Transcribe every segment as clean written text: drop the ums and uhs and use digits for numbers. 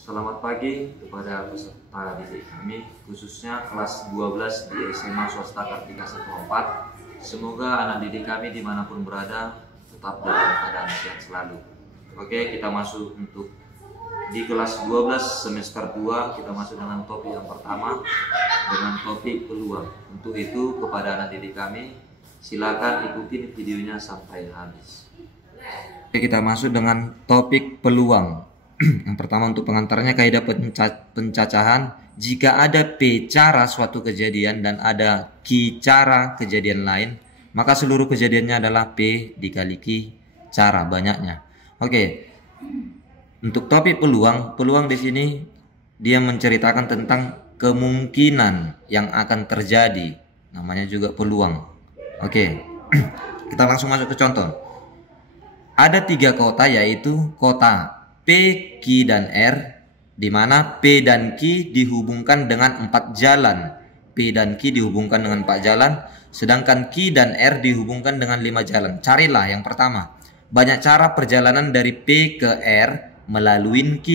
Selamat pagi kepada peserta didik kami, khususnya kelas 12 di SMA Swasta Kartika 14. Semoga anak didik kami dimanapun berada tetap dalam keadaan sehat selalu. Oke, kita masuk untuk di kelas 12 semester 2. Kita masuk dengan topik yang pertama, dengan topik peluang. Untuk itu kepada anak didik kami, silakan ikutin videonya sampai habis. Oke, kita masuk dengan topik peluang. Yang pertama untuk pengantarnya, kaidah pencacahan. Jika ada P cara suatu kejadian dan ada Q cara kejadian lain, maka seluruh kejadiannya adalah P dikali Q cara banyaknya. Oke. Untuk topik peluang di sini dia menceritakan tentang kemungkinan yang akan terjadi. Namanya juga peluang. Oke. Kita langsung masuk ke contoh. Ada 3 kota, yaitu kota P, Q, dan R, di mana P dan Q dihubungkan dengan 4 jalan. P dan Q dihubungkan dengan 4 jalan, sedangkan Q dan R dihubungkan dengan 5 jalan. Carilah yang pertama, banyak cara perjalanan dari P ke R melalui Q.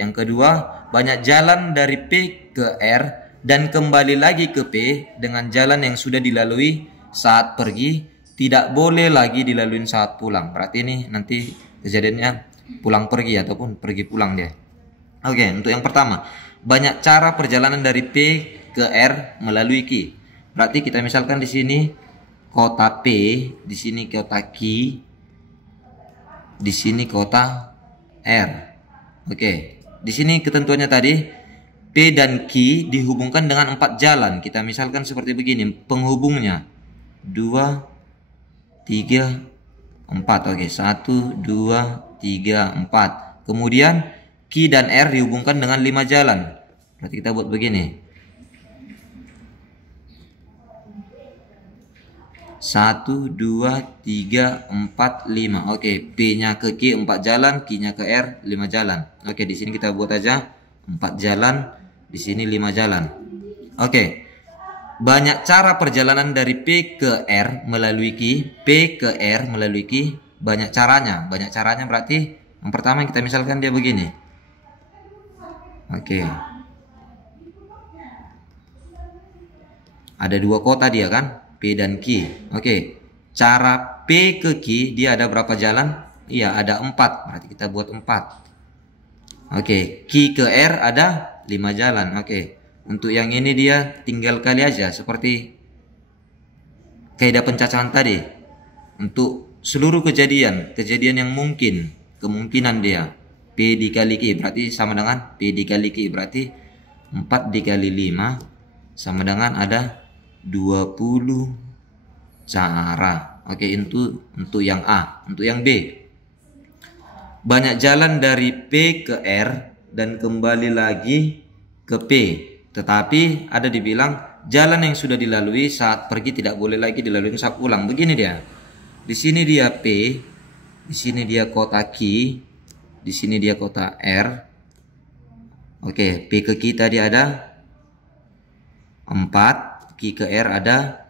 Yang kedua, banyak jalan dari P ke R dan kembali lagi ke P dengan jalan yang sudah dilalui saat pergi, tidak boleh lagi dilalui saat pulang. Berarti ini nanti kejadiannya pulang pergi ataupun pergi pulang dia. Oke, untuk yang pertama, banyak cara perjalanan dari P ke R melalui Q. Berarti kita misalkan di sini kota P, di sini kota Q, di sini kota R. Oke, di sini ketentuannya tadi P dan Q dihubungkan dengan 4 jalan. Kita misalkan seperti begini, penghubungnya 2, 3, 4. Oke, 1, 2, 3, 4. Kemudian Q dan R dihubungkan dengan 5 jalan. Berarti kita buat begini. 1, 2, 3, 4, 5. Oke, P-nya ke Q 4 jalan, Q-nya ke R 5 jalan. Oke, di sini kita buat aja 4 jalan, di sini 5 jalan. Oke. Banyak cara perjalanan dari P ke R melalui Q, P ke R melalui Q, banyak caranya. Banyak caranya berarti yang pertama kita misalkan dia begini. Oke. Ada 2 kota dia kan, P dan Q. Oke. Cara P ke Q dia ada berapa jalan? Iya, ada 4. Berarti kita buat 4. Oke, Q ke R ada 5 jalan. Oke. Untuk yang ini dia tinggal kali aja seperti kaidah pencacahan tadi. Untuk seluruh kejadian yang mungkin, kemungkinan dia P dikali Q berarti sama dengan P dikali Q, berarti 4 dikali 5 sama dengan ada 20 cara. Oke, untuk yang A. Untuk yang B, banyak jalan dari P ke R dan kembali lagi ke P. Tetapi ada dibilang jalan yang sudah dilalui saat pergi tidak boleh lagi dilalui saat pulang. Begini dia. Di sini dia P, di sini dia kota Q, di sini dia kota R. Oke, P ke Q tadi ada 4, Q ke R ada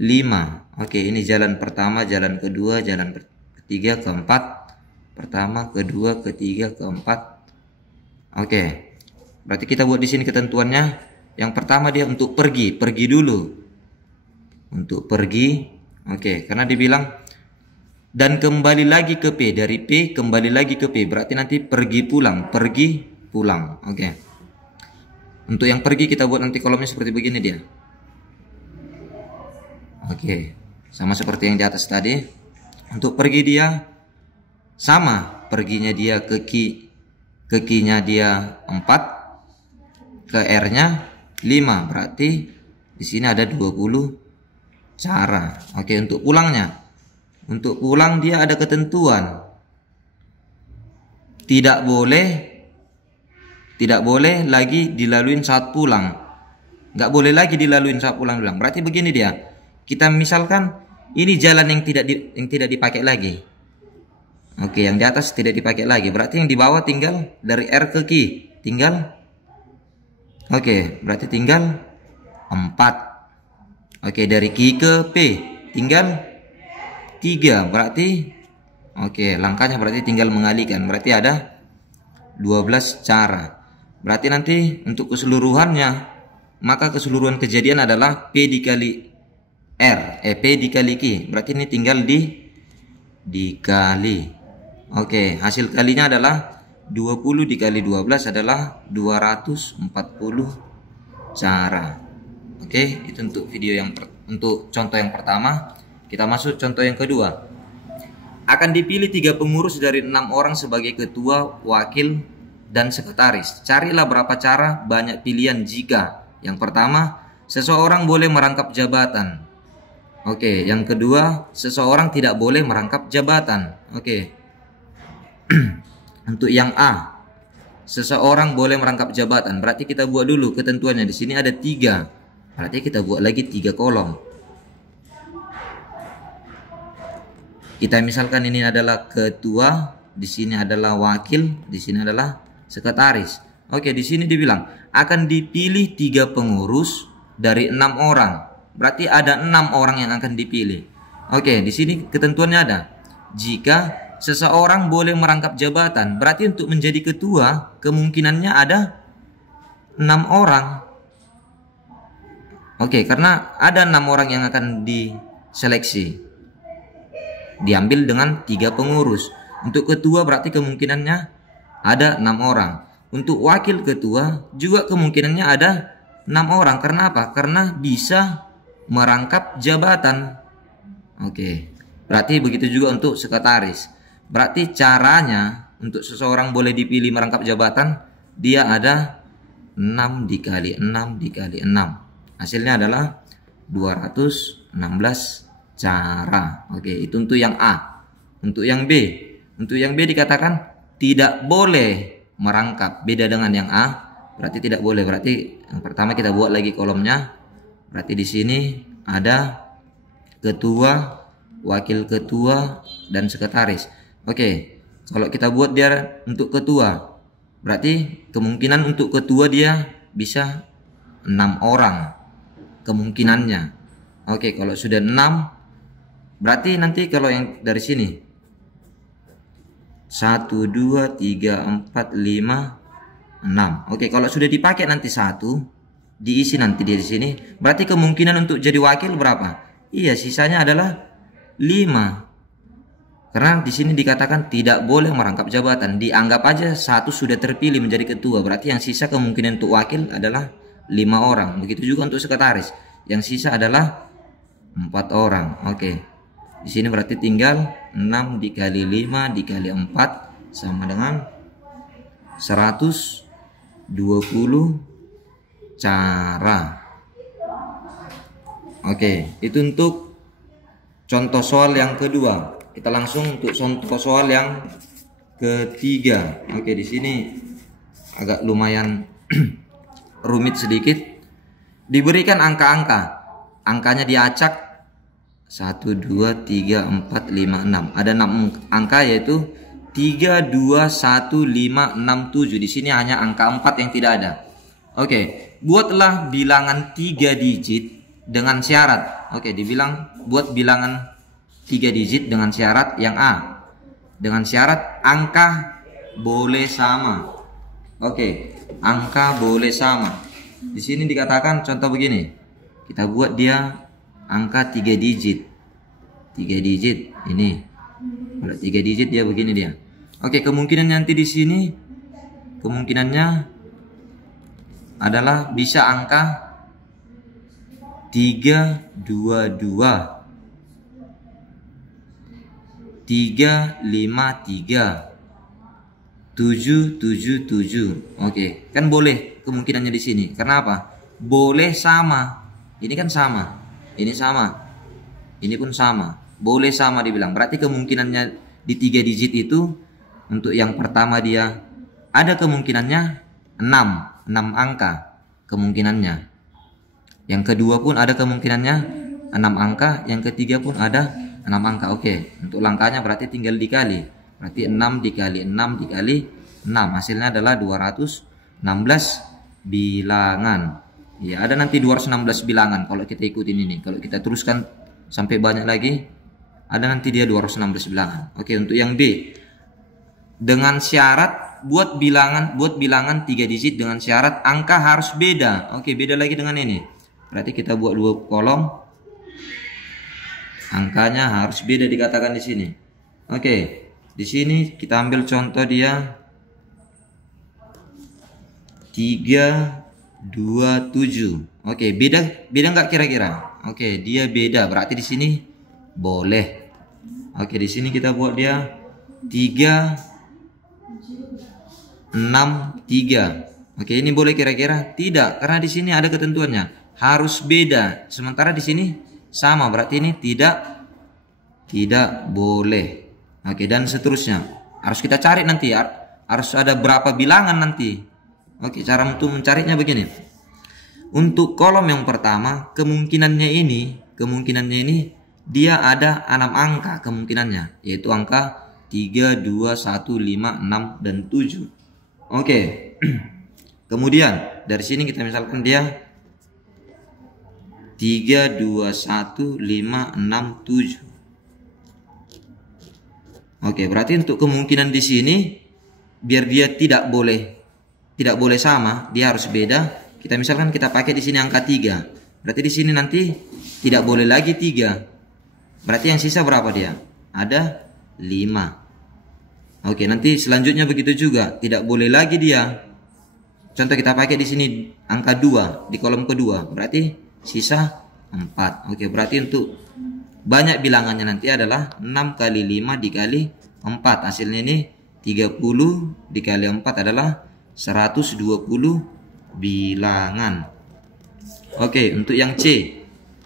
5. Oke, ini jalan pertama, jalan kedua, jalan ketiga, keempat. Pertama, kedua, ketiga, keempat. Oke, berarti kita buat di sini ketentuannya. Yang pertama dia untuk pergi dulu. Untuk pergi, oke, karena dibilang dan kembali lagi ke P, dari P kembali lagi ke P, berarti nanti pergi pulang. Oke. Untuk yang pergi kita buat nanti kolomnya seperti begini dia. Oke, sama seperti yang di atas tadi. Untuk pergi dia sama, perginya dia ke Q-nya dia 4, ke R-nya 5. Berarti di sini ada 20 cara. Oke, untuk pulangnya. Untuk pulang dia ada ketentuan. Tidak boleh lagi dilaluin saat pulang. Nggak boleh lagi dilaluin saat pulang. Berarti begini dia. Kita misalkan ini jalan yang tidak dipakai lagi. Oke, yang di atas tidak dipakai lagi. Berarti yang di bawah tinggal dari R ke Q. Tinggal. Oke, berarti tinggal 4. Oke, dari Q ke P tinggal 3. Berarti Oke, langkahnya berarti tinggal mengalihkan. Berarti ada 12 cara. Berarti nanti untuk keseluruhannya, maka keseluruhan kejadian adalah P dikali R, P dikali Q. Berarti ini tinggal dikali. Oke, hasil kalinya adalah 20 dikali 12 adalah 240 cara. Oke, itu untuk video untuk contoh yang pertama. Kita masuk contoh yang kedua. Akan dipilih 3 pengurus dari 6 orang sebagai ketua, wakil, dan sekretaris. Carilah berapa cara banyak pilihan jika yang pertama, seseorang boleh merangkap jabatan. Oke, yang kedua, seseorang tidak boleh merangkap jabatan. Oke. Untuk yang A, seseorang boleh merangkap jabatan. Berarti kita buat dulu ketentuannya. Di sini ada 3. Berarti kita buat lagi 3 kolom. Kita misalkan ini adalah ketua, di sini adalah wakil, di sini adalah sekretaris. Oke, di sini dibilang akan dipilih 3 pengurus dari 6 orang. Berarti ada 6 orang yang akan dipilih. Oke, di sini ketentuannya ada. Jika seseorang boleh merangkap jabatan, berarti untuk menjadi ketua kemungkinannya ada 6 orang. Oke, karena ada 6 orang yang akan diseleksi. Diambil dengan 3 pengurus. Untuk ketua berarti kemungkinannya ada 6 orang. Untuk wakil ketua juga kemungkinannya ada 6 orang. Karena apa? Karena bisa merangkap jabatan. Oke. Berarti begitu juga untuk sekretaris. Berarti caranya untuk seseorang boleh dipilih merangkap jabatan, dia ada 6 dikali 6 dikali 6. Hasilnya adalah 216 cara. Oke, itu untuk yang A. Untuk yang B, dikatakan tidak boleh merangkap. Beda dengan yang A, berarti tidak boleh. Berarti yang pertama kita buat lagi kolomnya. Berarti di sini ada ketua, wakil ketua, dan sekretaris. Oke, kalau kita buat dia untuk ketua, berarti kemungkinan untuk ketua dia bisa 6 orang. Kemungkinannya. Oke, kalau sudah 6, berarti nanti kalau yang dari sini 1, 2, 3, 4, 5, 6. Oke, kalau sudah dipakai nanti 1, diisi nanti di sini, berarti kemungkinan untuk jadi wakil berapa? Iya, sisanya adalah 5. Karena di sini dikatakan tidak boleh merangkap jabatan. Dianggap aja 1 sudah terpilih menjadi ketua, berarti yang sisa kemungkinan untuk wakil adalah 5 orang. Begitu juga untuk sekretaris. Yang sisa adalah 4 orang. Oke. Di sini berarti tinggal 6 dikali 5 dikali 4 sama dengan 120 cara. Oke, itu untuk contoh soal yang kedua. Kita langsung untuk contoh soal yang ketiga. Oke, di sini agak lumayan rumit sedikit. Diberikan angka-angka. Angkanya diacak 1, 2, 3, 4, 5, 6. Ada 6 angka yaitu 3, 2, 1, 5, 6, 7. Di sini hanya angka 4 yang tidak ada. Oke, buatlah bilangan 3 digit dengan syarat. Oke, dibilang buat bilangan 3 digit dengan syarat yang A. Dengan syarat angka boleh sama. Oke, angka boleh sama. Di sini dikatakan contoh begini. Kita buat dia angka 3 digit. 3 digit ini. Kalau 3 digit dia begini dia. Oke, kemungkinan nanti di sini kemungkinannya adalah bisa angka 322, 353, 777. Oke, kan boleh kemungkinannya di sini. Karena apa? Boleh sama. Ini kan sama. Ini sama. Ini pun sama. Boleh sama dibilang. Berarti kemungkinannya di 3 digit itu untuk yang pertama dia ada kemungkinannya 6 angka kemungkinannya. Yang kedua pun ada kemungkinannya 6 angka, yang ketiga pun ada 6 angka. Oke, untuk langkahnya berarti tinggal dikali. Berarti 6 dikali 6 dikali 6. Hasilnya adalah 216 bilangan. Ya, ada nanti 216 bilangan kalau kita ikutin ini. Kalau kita teruskan sampai banyak lagi, ada nanti dia 216 bilangan. Oke, untuk yang B dengan syarat buat bilangan 3 digit dengan syarat angka harus beda. Oke, beda lagi dengan ini. Berarti kita buat 2 kolom. Angkanya harus beda dikatakan di sini. Oke, di sini kita ambil contoh dia 327. Oke, beda nggak kira-kira? Oke, dia beda. Berarti di sini boleh. Oke, di sini kita buat dia 363. Oke, ini boleh kira-kira? Tidak, karena di sini ada ketentuannya. Harus beda. Sementara di sini sama, berarti ini tidak boleh. Oke, dan seterusnya. Harus kita cari nanti. Harus ada berapa bilangan nanti. Oke, cara untuk mencarinya begini. Untuk kolom yang pertama, kemungkinannya ini dia ada 6 angka kemungkinannya, yaitu angka 3, 2, 1, 5, 6, dan 7. Oke. Kemudian dari sini kita misalkan dia 3, 2, 1, 5, 6, 7. Oke, berarti untuk kemungkinan di sini biar dia tidak boleh sama, dia harus beda. Kita misalkan kita pakai di sini angka 3. Berarti di sini nanti tidak boleh lagi 3. Berarti yang sisa berapa dia? Ada 5. Oke, nanti selanjutnya begitu juga, tidak boleh lagi dia. Contoh kita pakai di sini angka 2 di kolom kedua. Berarti sisa 4. Oke, berarti untuk banyak bilangannya nanti adalah 6 kali 5 dikali 4. Hasilnya ini 30 dikali 4 adalah 120 bilangan. Oke, untuk yang C.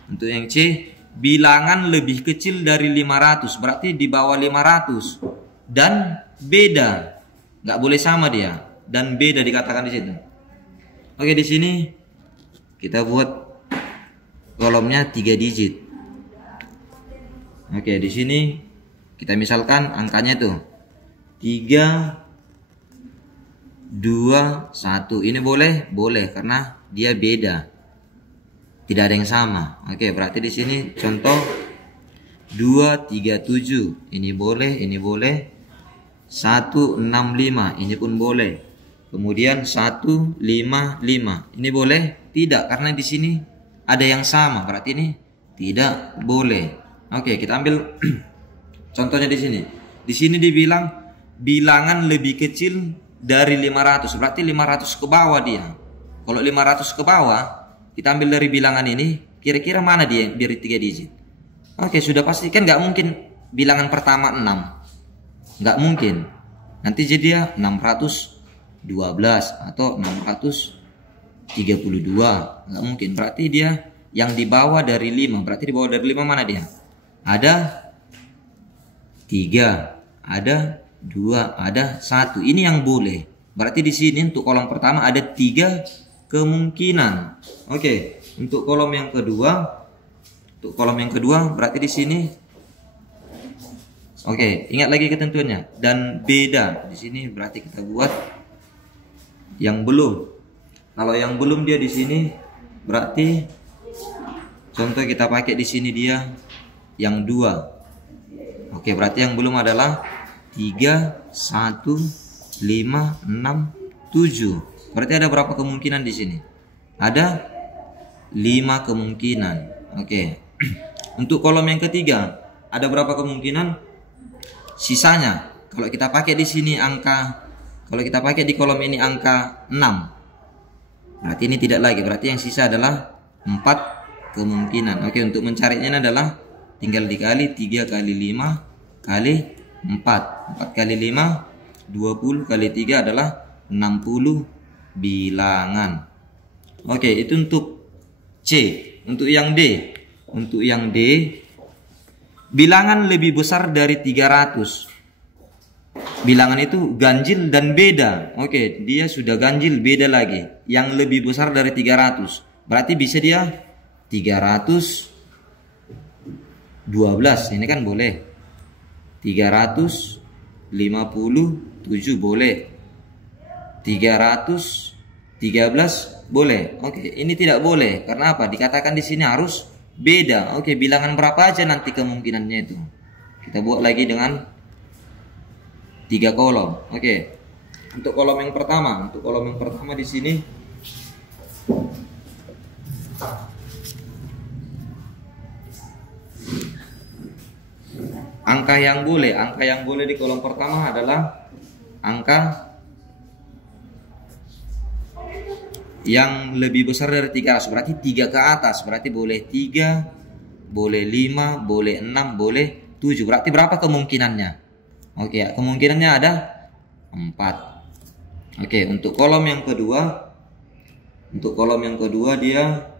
Untuk yang C, bilangan lebih kecil dari 500, berarti di bawah 500 dan beda. Nggak boleh sama dia dan beda dikatakan di situ. Oke, di sini kita buat kolomnya 3 digit. Oke, di sini kita misalkan angkanya itu 3, 2, 1. Ini boleh? Boleh, karena dia beda. Tidak ada yang sama. Oke, berarti di sini contoh 237. Ini boleh, ini boleh. 165, ini pun boleh. Kemudian 155. Ini boleh? Tidak, karena di sini ada yang sama. Berarti ini tidak boleh. Oke, kita ambil contohnya di sini. Di sini dibilang bilangan lebih kecil dari 500, berarti 500 ke bawah dia. Kalau 500 ke bawah, kita ambil dari bilangan ini, kira-kira mana dia biar 3 digit. Oke, sudah pasti kan nggak mungkin bilangan pertama 6. Nggak mungkin. Nanti jadi dia 612 atau 632. Nggak mungkin. Berarti dia yang di bawah dari 5. Berarti di bawah dari 5 mana dia? Ada 3, ada 2, ada 1. Ini yang boleh. Berarti di sini untuk kolom pertama ada 3 kemungkinan. Oke, untuk kolom yang kedua, berarti di sini. Oke, ingat lagi ketentuannya dan beda. Di sini berarti kita buat yang belum. Kalau yang belum dia di sini berarti contoh kita pakai di sini dia yang 2. Oke, berarti yang belum adalah 3, 1, 5, 6, 7. Berarti ada berapa kemungkinan di sini? Ada 5 kemungkinan. Oke. Untuk kolom yang ketiga, ada berapa kemungkinan? Sisanya. Kalau kita pakai di sini kalau kita pakai di kolom ini angka 6. Berarti ini tidak lagi. Berarti yang sisa adalah 4 kemungkinan. Oke, untuk mencarinya adalah tinggal dikali 3 kali 5 kali 4 kali 5 20 kali 3 adalah 60 bilangan. Oke, itu untuk C. Untuk yang D, bilangan lebih besar dari 300. Bilangan itu ganjil dan beda. Oke, dia sudah ganjil, beda lagi. Yang lebih besar dari 300. Berarti bisa dia 312. Ini kan boleh. 357 boleh. 313 boleh. Oke, ini tidak boleh. Karena apa? Dikatakan di sini harus beda. Oke, bilangan berapa aja nanti kemungkinannya itu. Kita buat lagi dengan 3 kolom. Oke. Untuk kolom yang pertama, di sini angka yang boleh di kolom pertama adalah angka yang lebih besar dari 300, berarti 3 ke atas, berarti boleh 3, boleh 5, boleh 6, boleh 7. Berarti berapa kemungkinannya? Oke, kemungkinannya ada 4. Oke, untuk kolom yang kedua, dia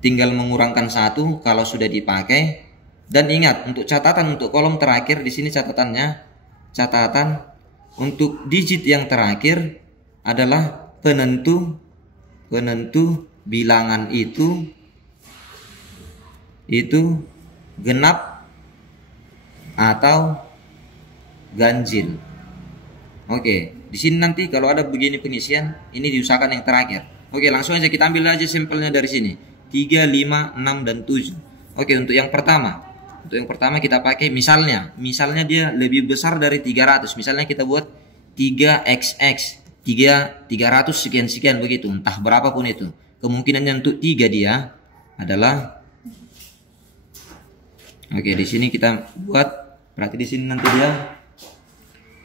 tinggal mengurangkan 1 kalau sudah dipakai. Dan ingat, untuk catatan untuk kolom terakhir di sini catatan untuk digit yang terakhir adalah penentu bilangan itu genap atau ganjil. Oke, di sini nanti kalau ada begini pengisian, ini diusahakan yang terakhir. Oke, langsung aja kita ambil aja sampelnya dari sini. 3, 5, 6, dan 7. Oke, untuk yang pertama kita pakai misalnya dia lebih besar dari 300. Misalnya kita buat 3xx, 300 sekian begitu, entah berapapun itu. Kemungkinannya untuk 3 dia adalah, oke, di sini kita buat, berarti di sini nanti dia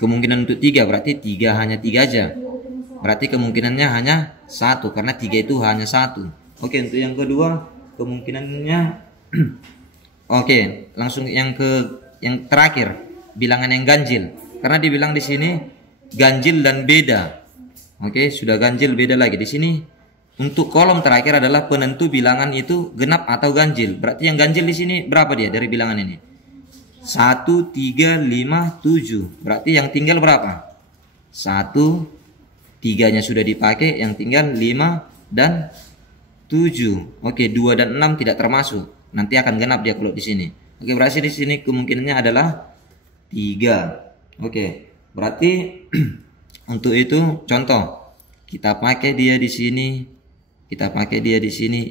kemungkinan untuk 3, berarti 3 hanya 3 aja. Berarti kemungkinannya hanya 1 karena 3 itu hanya 1. Oke, untuk yang kedua kemungkinannya oke, langsung yang terakhir, bilangan yang ganjil. Karena dibilang di sini ganjil dan beda. Oke, sudah ganjil beda lagi di sini. Untuk kolom terakhir adalah penentu bilangan itu genap atau ganjil. Berarti yang ganjil di sini berapa dia dari bilangan ini? 1, 3, 5, 7. Berarti yang tinggal berapa? 1, 3-nya sudah dipakai, yang tinggal 5 dan 7. Oke, 2 dan 6 tidak termasuk. Nanti akan genap dia kalau di sini. Oke, berarti di sini kemungkinannya adalah 3. Oke, berarti untuk itu contoh kita pakai dia di sini,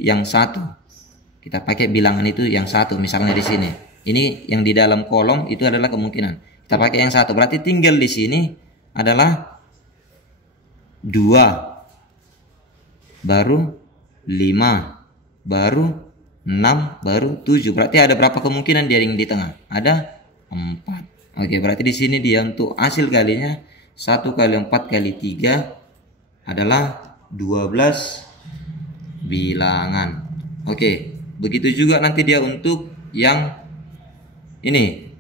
yang 1. Kita pakai bilangan itu yang 1 misalnya di sini. Ini yang di dalam kolom itu adalah kemungkinan. Kita pakai yang 1. Berarti tinggal di sini adalah 2, baru 5, baru 6, baru 7. Berarti ada berapa kemungkinan dia yang di tengah? Ada 4. Oke, berarti di sini dia untuk hasil kalinya 1 kali 4 kali 3 adalah 12 bilangan. Oke, begitu juga nanti dia untuk yang ini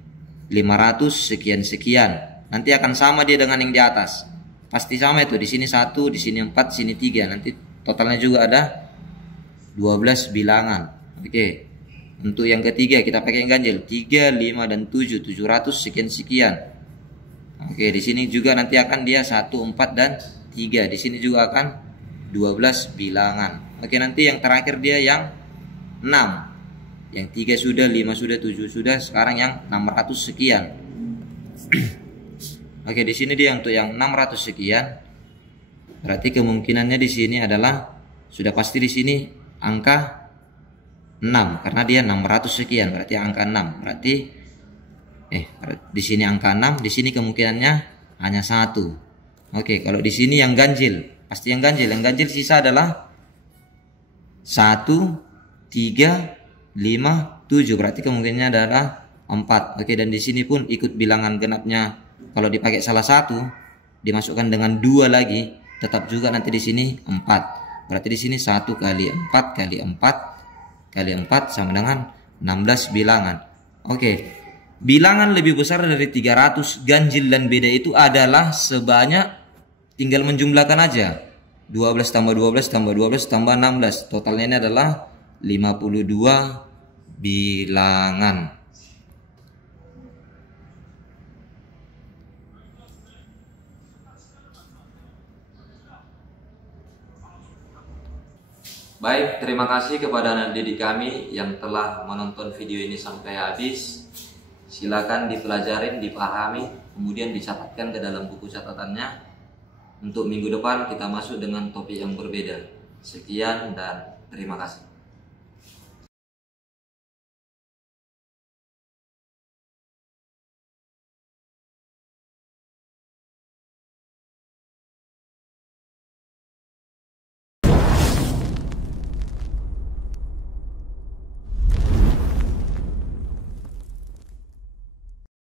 500 sekian. Nanti akan sama dia dengan yang di atas. Pasti sama itu. Di sini 1, di sini 4, di sini 3. Nanti totalnya juga ada 12 bilangan. Oke, untuk yang ketiga kita pakai yang ganjil 3, 5, dan 7, 700 sekian. Oke, di sini juga nanti akan dia 1, 4, dan 3. Di sini juga akan 12 bilangan. Oke, nanti yang terakhir dia yang 6. Yang 3 sudah, 5 sudah, 7 sudah. Sekarang yang 600 sekian. Oke, di sini dia untuk yang 600 sekian. Berarti kemungkinannya di sini adalah sudah pasti di sini angka 6 karena dia 600 sekian, berarti angka 6. Berarti di sini angka 6, di sini kemungkinannya hanya 1. Oke, kalau di sini yang ganjil, pasti yang ganjil. Yang ganjil sisa adalah 1, 3, 5, 7. Berarti kemungkinannya adalah 4. Oke, dan di sini pun ikut bilangan genapnya. Kalau dipakai salah satu, dimasukkan dengan 2 lagi, tetap juga nanti di sini 4. Berarti di sini 1 kali 4 kali 4 kali 4 sama dengan 16 bilangan. Oke, bilangan lebih besar dari 300 ganjil dan beda itu adalah sebanyak, tinggal menjumlahkan aja, 12 tambah 12 tambah 12 tambah 16. Totalnya ini adalah 52 bilangan. Baik, terima kasih kepada anak didik kami yang telah menonton video ini sampai habis. Silakan dipelajarin, dipahami, kemudian dicatatkan ke dalam buku catatannya. Untuk minggu depan kita masuk dengan topik yang berbeda. Sekian dan terima kasih.